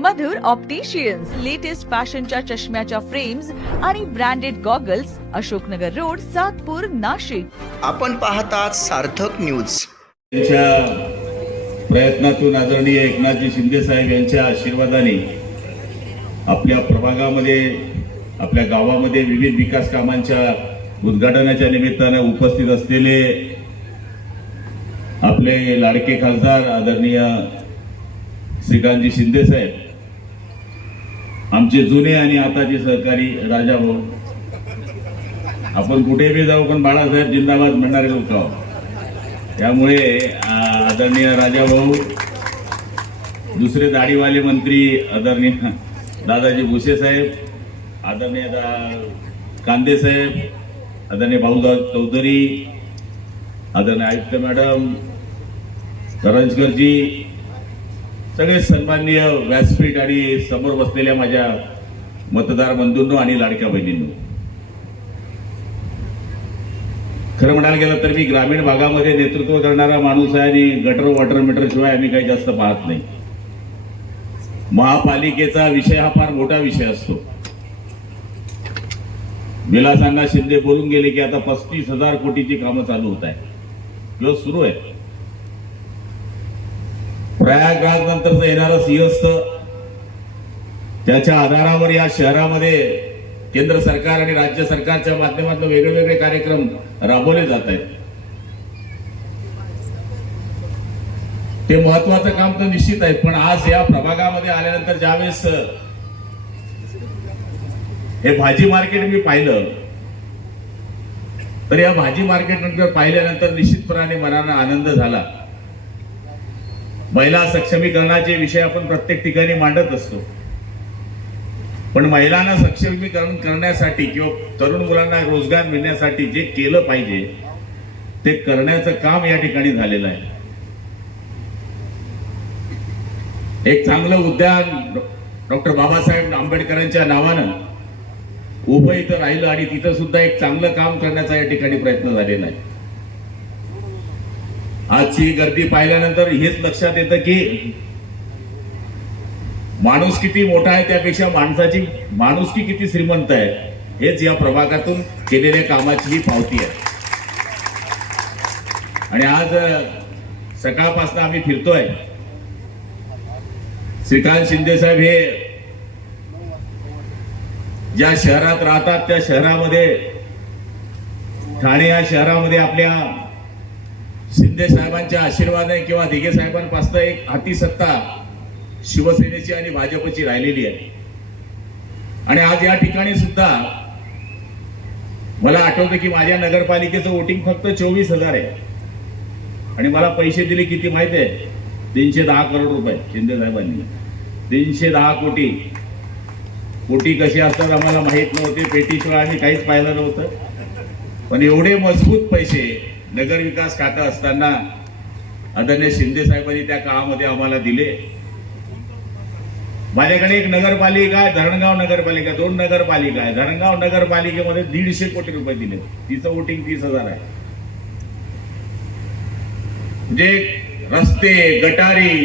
मधुर opticians latest फॅशनच्या चष्म्याच्या frames आणि branded goggles, Ashoknagar road, Satpur, Nashik. आपण पाहतात सार्थक न्यूज. त्यांच्या प्रयत्नातून आदरणीय एकनाथजी शिंदे साहेब यांच्या आशीर्वादाने आपल्या प्रभागामध्ये, आपल्या गावामध्ये विविध विकास कामांच्या उद्घाटनाच्या निमित्ताने उपस्थित असलेले आपले लाडके खासदार आदरणीय श्रीकांतजी शिंदे साहेब, आमचे जुने आणि आताचे सहकारी राजा भाऊ. आपण कुठेही जाऊ पण बाळासाहेब जिंदाबाद म्हणणारे लोक आहोत. त्यामुळे आदरणीय राजा भाऊ, दुसरे दाढीवाले मंत्री आदरणीय दादाजी भुसे साहेब, आदरणीय कांदे साहेब, आदरणीय भाऊदास चौधरी, आदरणीय आयुक्त मॅडम, करंजकरजी, सगळे सन्माननीय व्यासपीठ आणि समोर बसलेल्या माझ्या मतदार बंधूंनो आणि लाडक्या बहिणींनो, खरं म्हणायला गेलं तर मी ग्रामीण भागामध्ये नेतृत्व करणारा माणूस आहे आणि गटर वॉटर मीटर शिवाय आम्ही काही जास्त पाहत नाही. महापालिकेचा विषय हा फार मोठा विषय असतो. विलासांना शिंदे बोलून गेले की आता 35,000 कोटीची कामं चालू होत आहे किंवा सुरू आहे. प्रयागराज नंतरचं येणारं सिंहस्थ, त्याच्या आधारावर या शहरामध्ये केंद्र सरकार आणि राज्य सरकारच्या माध्यमातून वेगवेगळे कार्यक्रम राबवले जात आहेत. ते महत्वाचं काम तर निश्चित आहे, पण आज या प्रभागामध्ये आल्यानंतर ज्यावेळेस हे भाजी मार्केट मी पाहिलं, तर या भाजी मार्केट नंतर पाहिल्यानंतर निश्चितपणाने मनाला आनंद झाला. महिला सक्षमीकरणाचे विषय आपण प्रत्येक ठिकाणी मांडत असतो, पण महिलांना सक्षमीकरण करण्यासाठी किंवा तरुण मुलांना रोजगार मिळण्यासाठी जे केलं पाहिजे ते करण्याचं काम या ठिकाणी झालेलं आहे. एक चांगलं उद्यान डॉक्टर बाबासाहेब आंबेडकरांच्या नावानं उभं इथं राहिलं आणि तिथं सुद्धा एक चांगलं काम करण्याचा या ठिकाणी प्रयत्न झालेला आहे. आजची गर्दी पाहिल्यानंतर हेच लक्षात येतं की माणूस किती मोठा आहे त्यापेक्षा माणुसकी किती श्रीमंत आहे, हेच या प्रभागातून केलेल्या कामाची ही पावती आहे. आणि आज सकाळपासून आम्ही फिरतोय. श्रीकांत शिंदे साहेब हे ज्या शहरात राहतात त्या शहरामध्ये, ठाणे या शहरामध्ये आपल्या शिंदे साहेबांच्या आशीर्वादाने किंवा दिघे साहेबांपासून एक हाती सत्ता शिवसेनेची आणि भाजपची राहिलेली आहे. आणि आज या ठिकाणी सुद्धा मला आठवतं की माझ्या नगरपालिकेचं वोटिंग फक्त 24,000 आहे आणि मला पैसे दिले किती माहिती आहे? 310 करोड रुपये शिंदे साहेबांनी. 310 कोटी. कोटी कशी असतात आम्हाला माहित नव्हते, पेटीशिवाय आम्ही काहीच पाहिलं नव्हतं, पण एवढे मजबूत पैसे नगर विकास खातं असताना आदरणीय शिंदे साहेबांनी त्या काळामध्ये आम्हाला दिले. माझ्याकडे एक नगरपालिका आहे, धरणगाव नगरपालिका, 2 नगरपालिका आहे. धरणगाव नगरपालिकेमध्ये 150 कोटी रुपये दिले. तिचं वोटिंग 30,000 आहे. म्हणजे रस्ते, गटारी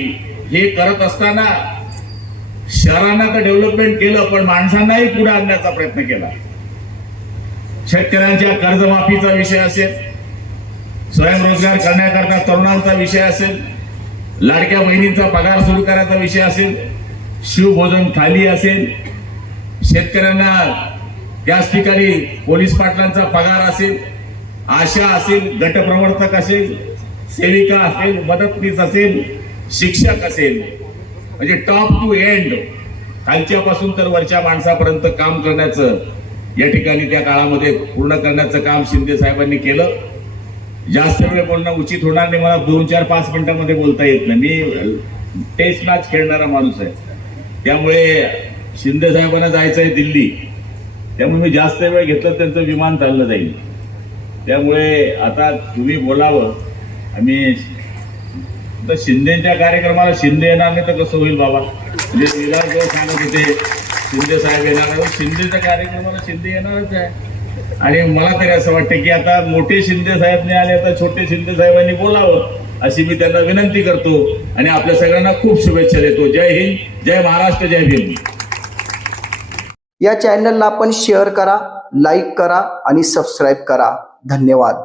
हे करत असताना शहरांना तर डेव्हलपमेंट केलं, पण माणसांनाही पुढे आणण्याचा प्रयत्न केला. शेतकऱ्यांच्या कर्जमाफीचा विषय असेल, स्वयंरोजगार करण्याकरता तरुणांचा विषय असेल, लाडक्या बहिणींचा पगार सुरू करायचा विषय असेल, शिवभोजन थाली असेल, शेतकऱ्यांना त्याच ठिकाणी पोलीस पाटलांचा पगार असेल, आशा असेल, गटप्रवर्तक असेल, सेविका असेल, मदतनीस असेल, शिक्षक असेल, म्हणजे टॉप टू एंड, खालच्यापासून तर वरच्या माणसापर्यंत काम करण्याचं या ठिकाणी त्या काळामध्ये पूर्ण करण्याचं काम शिंदे साहेबांनी केलं. जास्त वेळ बोलणं उचित होणार नाही, मला 2, 4, 5 मिनिटांमध्ये बोलता येत नाही. मी टेस्ट मॅच खेळणारा माणूस आहे, त्यामुळे शिंदे साहेबांना जायचं आहे दिल्ली, त्यामुळे मी जास्त वेळ घेतलं त्यांचं विमान चाललं जाईल. त्यामुळे आता तुम्ही बोलावं. आम्ही तर शिंदेच्या कार्यक्रमाला शिंदे येणार नाही तर कसं होईल बाबा? म्हणजे विलास जो सांगत होते शिंदे साहेब येणार, शिंदेच्या कार्यक्रमाला शिंदे येणारच आहे. आणि मला तरी असं वाटतं की आता मोठे शिंदे साहेब नाही आले तर छोटे शिंदे साहेबांनी बोलावं, अशी मी त्यांना विनंती करतो आणि आपल्या सगळ्यांना खूप शुभेच्छा देतो. जय हिंद. जय महाराष्ट्र, जय भीम. या चॅनलला आपण शेअर करा, लाईक करा आणि सबस्क्राईब करा. धन्यवाद.